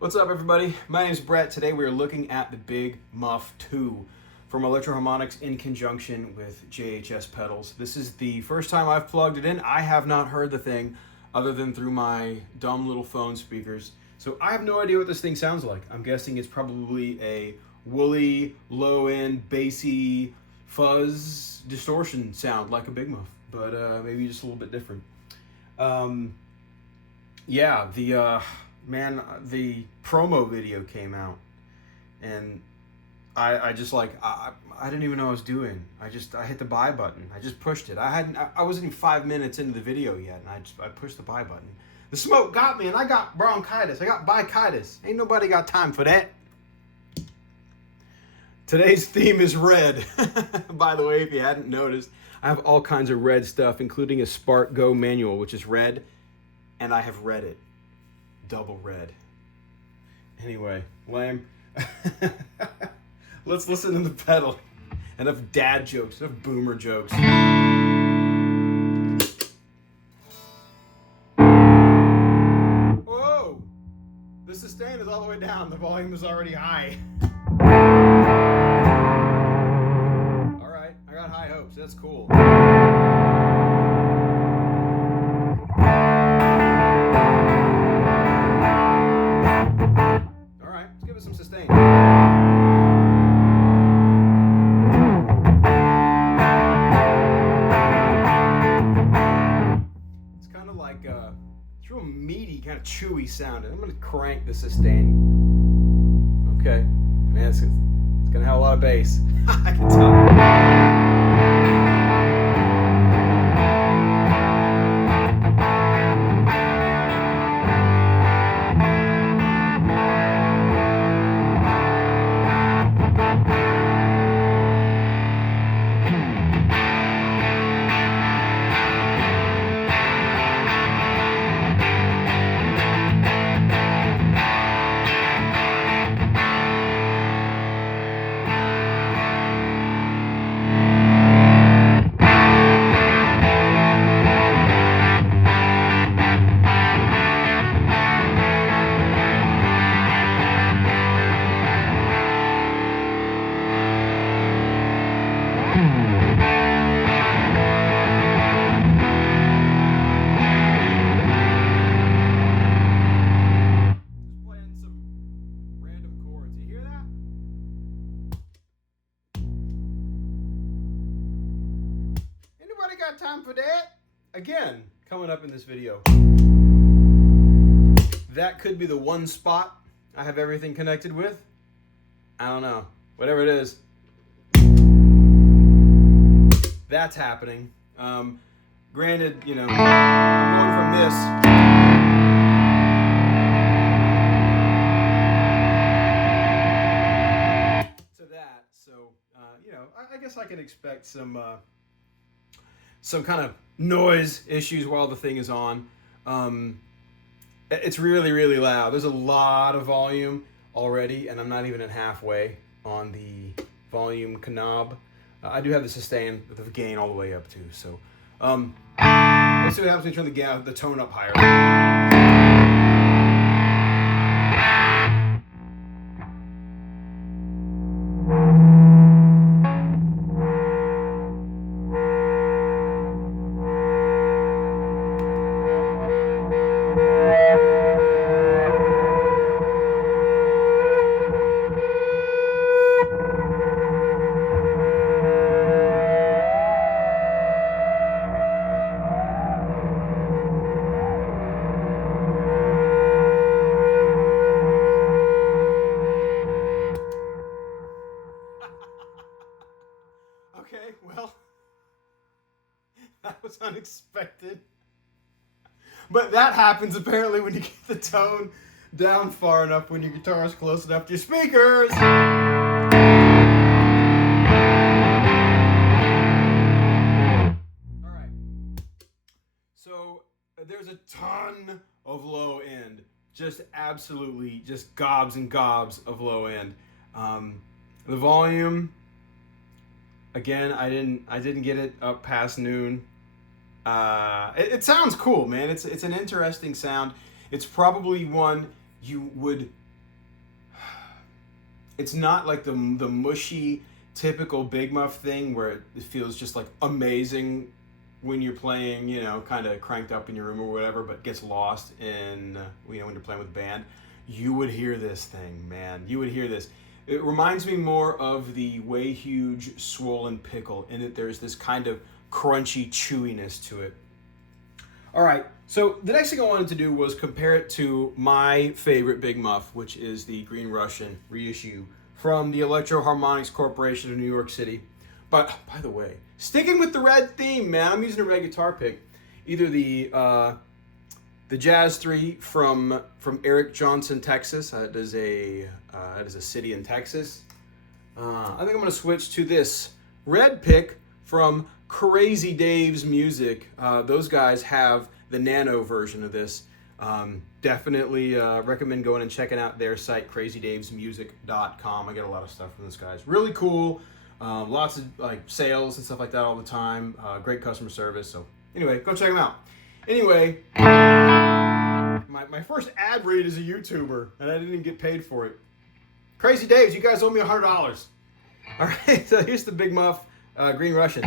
What's up, everybody? My name is Brett. Today we are looking at the Big MUFF 2 from Electro-Harmonix in conjunction with JHS pedals. This is the first time I've plugged it in. I have not heard the thing other than through my dumb little phone speakers. So I have no idea what this thing sounds like. I'm guessing it's probably a woolly, low-end, bassy, fuzz distortion sound like a Big MUFF, but maybe just a little bit different. The promo video came out, and I didn't even know what I was doing. I hit the buy button. I just pushed it. I wasn't even 5 minutes into the video yet, and I pushed the buy button. The smoke got me, and I got bronchitis. I got bichitis. Ain't nobody got time for that. Today's theme is red. By the way, if you hadn't noticed, I have all kinds of red stuff, including a Spark Go manual, which is red, and I have read it. Double red. Anyway, lame. Let's listen to the pedal. Enough dad jokes, enough boomer jokes. Whoa! The sustain is all the way down. The volume is already high. Alright, I got high hopes. That's cool. Some sustain. It's kind of like it's real meaty, kind of chewy sounding. I'm gonna crank the sustain. Okay, man, it's gonna have a lot of bass. I can tell. Got time for that? Again, coming up in this video. That could be the one spot I have everything connected with. I don't know. Whatever it is. That's happening. Granted, you know, I'm going from this to that. So, you know, I guess I can expect some kind of noise issues while the thing is on. It's really, really loud. There's a lot of volume already, and I'm not even at halfway on the volume knob. I do have the sustain with the gain all the way up too. So let's see what happens when you turn the tone up higher. Okay, well, that was unexpected. But that happens apparently when you get the tone down far enough, when your guitar is close enough to your speakers. Alright, so there's a ton of low end. Just absolutely, just gobs and gobs of low end. The volume, again, I didn't get it up past noon. It sounds cool, man. It's an interesting sound. It's probably one you would It's not like the mushy typical Big Muff thing where it feels just like amazing when you're playing, you know, kind of cranked up in your room or whatever, but gets lost in, you know, when you're playing with a band. You would hear this thing, man. You would hear this. It reminds me more of the Way Huge Swollen Pickle in that there's this kind of crunchy chewiness to it. All right, so the next thing I wanted to do was compare it to my favorite Big Muff, which is the Green Russian reissue from the Electro Harmonics Corporation of New York City. But, by the way, sticking with the red theme, man, I'm using a red guitar pick. Either the Jazz 3 from Eric Johnson, Texas. That is a city in Texas. I think I'm going to switch to this red pick from Crazy Dave's Music. Those guys have the nano version of this. Definitely recommend going and checking out their site, crazydavesmusic.com. I get a lot of stuff from those guys. Really cool. Lots of like sales and stuff like that all the time. Great customer service. So anyway, go check them out. Anyway, my first ad read as a YouTuber, and I didn't even get paid for it. Crazy Dave's, you guys owe me $100. All right, so here's the Big Muff Green Russian.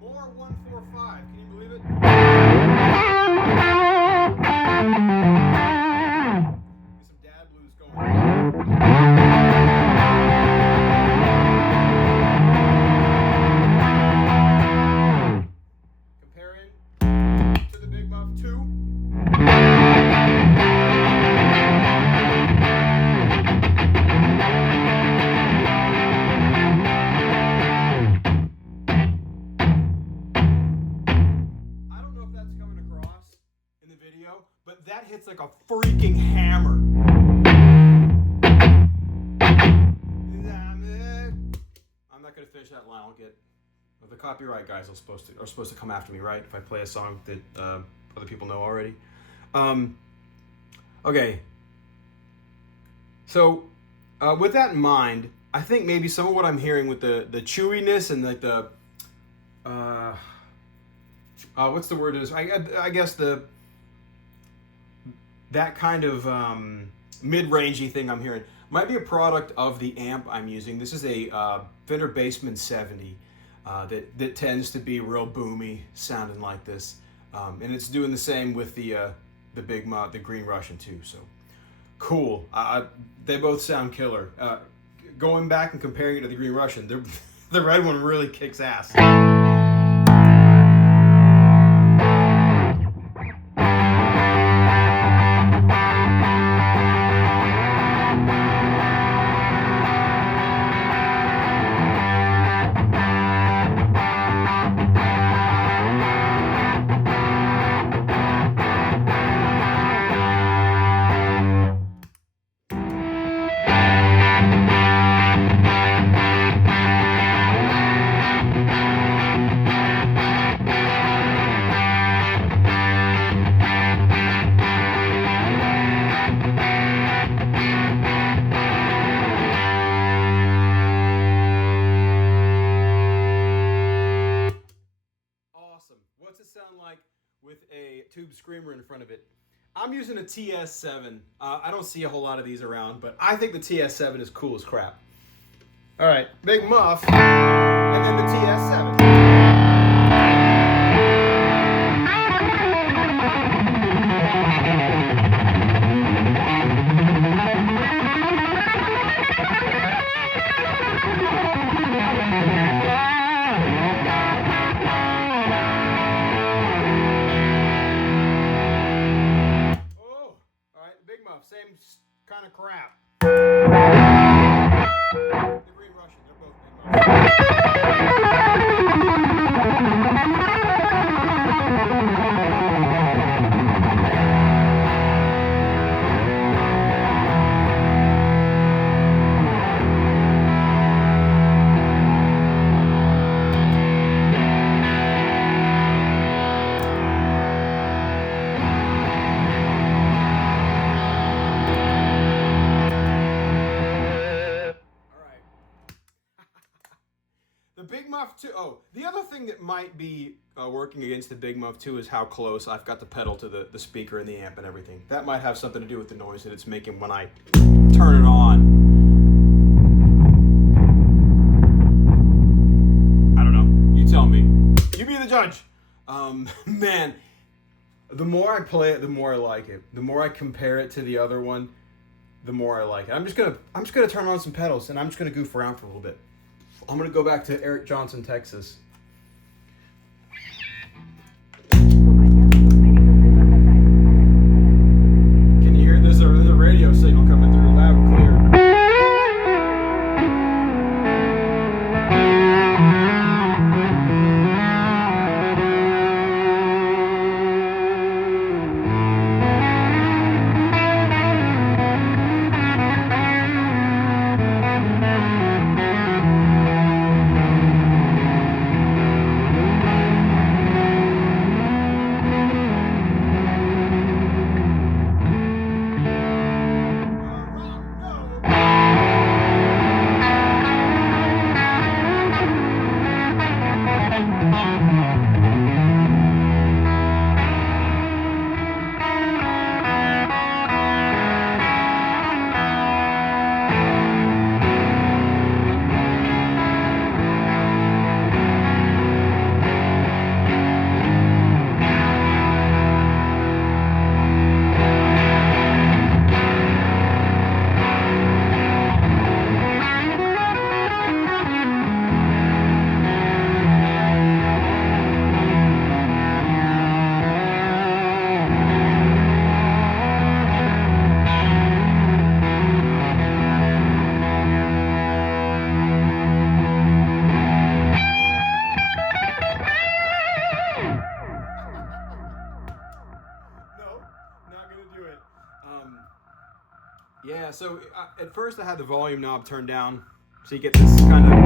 More 145, can you believe it? Get some dad blues going. To the Big Muff 2. I don't know if that's coming across in the video, but that hits like a freaking hammer. I'm not going to finish that line. I'll get... The copyright guys are supposed to come after me, right? If I play a song that other people know already. Okay. So, with that in mind, I think maybe some of what I'm hearing with the chewiness and like the what's the word is? I guess that kind of mid-rangey thing I'm hearing might be a product of the amp I'm using. This is a Fender Bassman 70. That tends to be real boomy sounding like this, and it's doing the same with the Big Muff, the Green Russian too. So cool. They both sound killer. Going back and comparing it to the Green Russian, the red one really kicks ass. What's it sound like with a tube screamer in front of it? I'm using a TS7. I don't see a whole lot of these around, but I think the TS7 is cool as crap. All right, Big Muff, and then the TS7. Same kind of crap. The Green Russian, they're both Big Muff 2. Oh, the other thing that might be working against the Big Muff 2 is how close I've got the pedal to the speaker and the amp and everything. That might have something to do with the noise that it's making when I turn it on. I don't know. You tell me. You be the judge. Man, the more I play it, the more I like it. The more I compare it to the other one, the more I like it. I'm just gonna turn on some pedals and I'm just gonna goof around for a little bit. I'm gonna go back to Eric Johnson, Texas. Can you hear this? There's a radio signal coming through loud and clear. Yeah, so at first I had the volume knob turned down, so you get this kind of...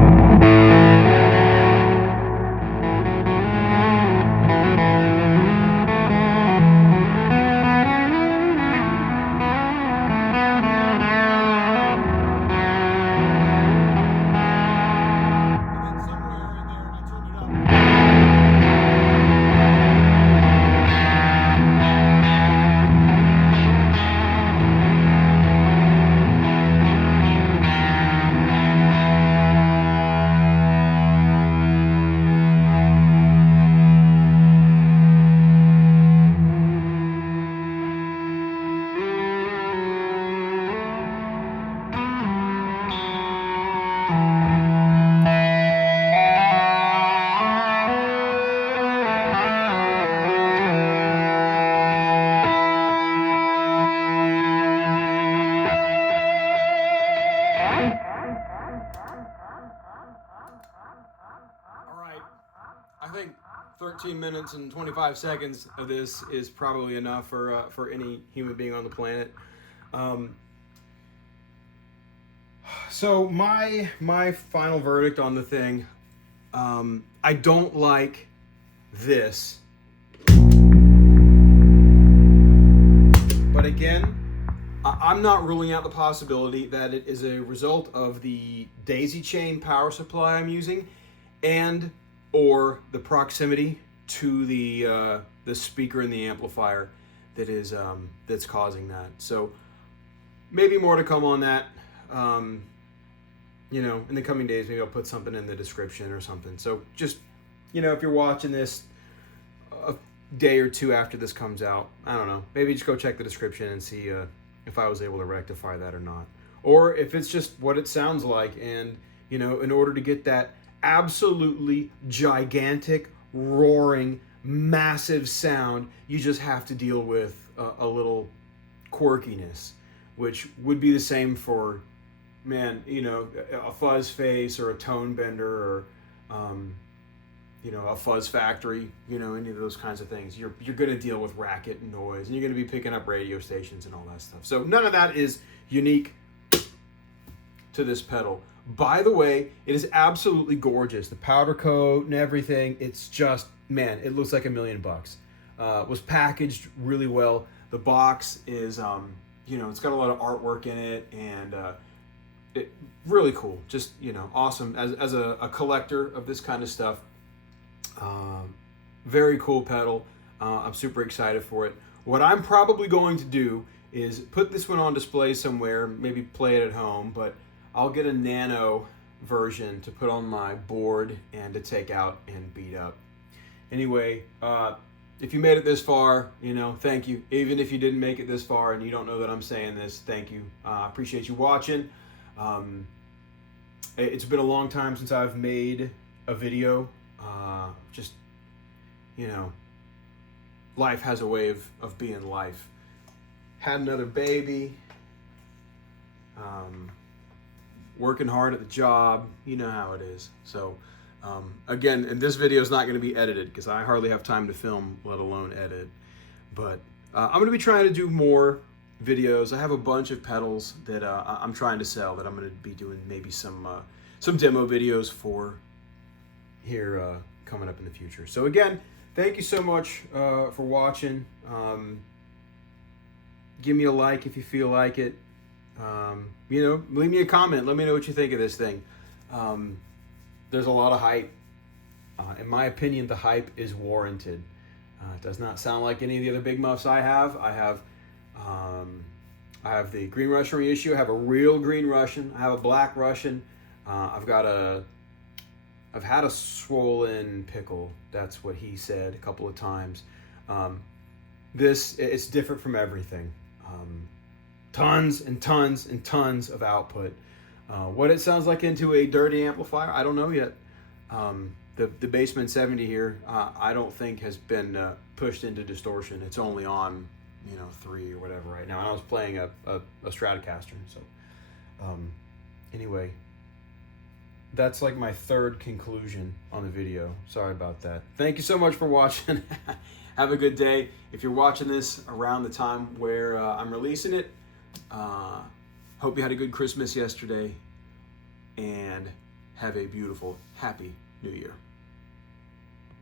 I think 13 minutes and 25 seconds of this is probably enough for any human being on the planet. So my final verdict on the thing, I don't like this. But again, I'm not ruling out the possibility that it is a result of the daisy chain power supply I'm using and or the proximity to the speaker and the amplifier that is that's causing that. So maybe more to come on that. You know, in the coming days, maybe I'll put something in the description or something. So just, you know, if you're watching this a day or two after this comes out, I don't know, maybe just go check the description and see if I was able to rectify that or not. Or if it's just what it sounds like, and, you know, in order to get that absolutely gigantic, roaring, massive sound, you just have to deal with a little quirkiness, which would be the same for, man, you know, a fuzz face or a tone bender or, you know, a fuzz factory, you know, any of those kinds of things. You're going to deal with racket and noise, and you're going to be picking up radio stations and all that stuff. So none of that is unique to this pedal. By the way, it is absolutely gorgeous. The powder coat and everything, it's just, man, it looks like $1 million. Was packaged really well. The box is, you know, it's got a lot of artwork in it, and really cool. Just, awesome as a collector of this kind of stuff. Very cool pedal. I'm super excited for it. What I'm probably going to do is put this one on display somewhere, maybe play it at home, but I'll get a nano version to put on my board and to take out and beat up. Anyway, if you made it this far, thank you. Even if you didn't make it this far and you don't know that I'm saying this, thank you. I appreciate you watching. It's been a long time since I've made a video. Just, life has a way of being life. Had another baby. Working hard at the job. You know how it is. So, again, and this video is not going to be edited because I hardly have time to film, let alone edit. But I'm going to be trying to do more videos. I have a bunch of pedals that I'm trying to sell that I'm going to be doing maybe some demo videos for here coming up in the future. So again, thank you so much for watching. Give me a like if you feel like it. Leave me a comment. Let me know what you think of this thing. There's a lot of hype. In my opinion, the hype is warranted. It does not sound like any of the other big muffs I have. I have the green Russian reissue. I have a real green Russian. I have a black Russian. I've had a swollen pickle. That's what he said a couple of times. It's different from everything. Tons and tons and tons of output. What it sounds like into a dirty amplifier, I don't know yet. The Basement 70 here, I don't think has been pushed into distortion. It's only on, 3 or whatever right now. And I was playing a Stratocaster. So, anyway, that's like my third conclusion on the video. Sorry about that. Thank you so much for watching. Have a good day. If you're watching this around the time where I'm releasing it, hope you had a good Christmas yesterday, and have a beautiful, happy New Year.